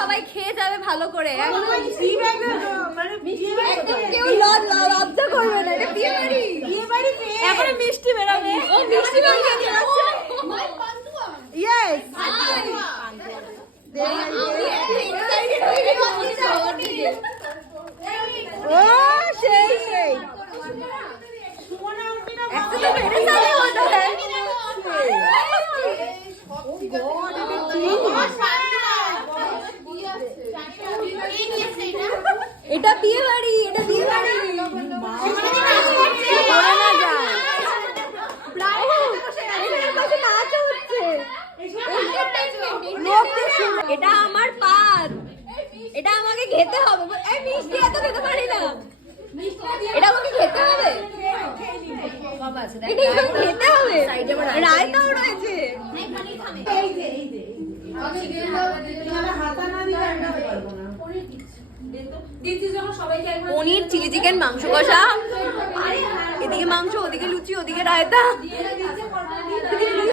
সবাই খেয়ে যাবে ভালো করে। একদম মানে একদম কেউ লজ্জা করবে না এটা বিয়ে বাড়ি। বিয়ে বাড়ি এখন মিষ্টি বেরাবে ও মিষ্টি বানিয়ে ইয়েস ও সেই সেই। একটা তো বেড়ে যাবে। এটা বিয়ে বাড়ি এটা বিয়ে বাড়ি। এটা আমার এটা আমাকে খেতে হবে। এই মিষ্টি এত খেতে পারি না। এটা আমাকে খেতে হবে। এটা খেতে হবে। রায়তাও রয়েছে। হাতা না দিলে আমরা পারব না পনির চিলি চিকেন মাংস কষা। এদিকে মাংস ওদিকে লুচি ওদিকে রায়তা।